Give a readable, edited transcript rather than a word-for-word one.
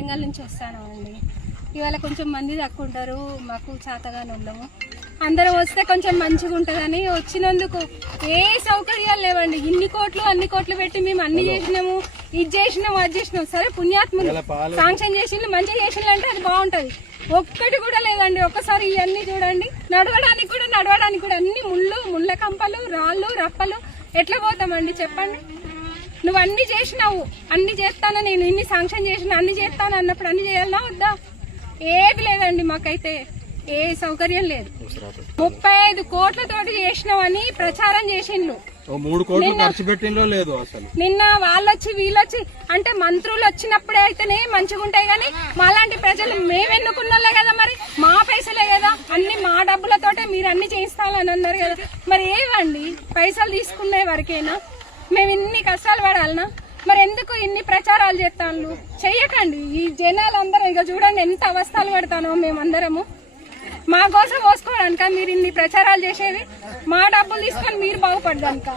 వరంగల్ నుంచి వస్తాను అండి. ఇవాళ కొంచెం మంది తక్కువ ఉంటారు, మాకు చేతగానే ఉండము. అందరం వస్తే కొంచెం మంచిగా ఉంటుందని వచ్చినందుకు ఏ సౌకర్యాలు లేవండి. ఇన్ని కోట్లు అన్ని కోట్లు పెట్టి మేము అన్ని చేసినాము, ఇది చేసినాము అది చేసినాము. సరే పుణ్యాత్ములు శాంక్షన్ చేసిండ్రు మంచిగా చేసిండ్రు అంటే అది బాగుంటది. ఒక్కటి కూడా లేదండి. ఒక్కసారి ఇవన్నీ చూడండి, నడవడానికి కూడా అన్ని ముళ్ళ కంపలు, రాళ్ళు, రప్పలు. ఎట్లా పోతామండి చెప్పండి? నువ్వు అన్ని చేసినావు, అన్ని చేస్తాను, నేను ఇన్ని శాంక్షన్ చేసిన అన్ని చేస్తాను అన్నప్పుడు అన్ని చేయాలన్నా వద్దా? ఏది లేదండి, మాకైతే ఏ సౌకర్యం లేదు. 35 కోట్లతోటి చేసినామని ప్రచారం చేసిండ్రు. 3 కోట్లు ఖర్చు పెట్టిందో లేదు అసలు. నిన్న వాళ్ళొచ్చి వీళ్ళొచ్చి అంటే మంత్రులు వచ్చినప్పుడే అయితేనే మంచిగా ఉంటాయి, కానీ మాలాంటి ప్రజలు మేము ఎన్నుకున్నోళ్ళే కదా, మరి మా పైసలే కదా, అన్ని మా డబ్బులతోటే మీరు అన్ని చేయిస్తానని అన్నారు కదా. మరి ఏవండి పైసలు తీసుకునే వరకేనా మేము ఇన్ని కష్టాలు పడాలనా? మరి ఎందుకు ఇన్ని ప్రచారాలు చేస్తాను? చెయ్యకండి. ఈ జనాలందరూ ఇక చూడండి ఎంత అవస్థలు పడతానో మేమందరము. మా కోసం పోసుకోవడానిక మీరు ఇన్ని ప్రచారాలు చేసేది? మా డబ్బులు తీసుకొని మీరు బాగుపడడానిక?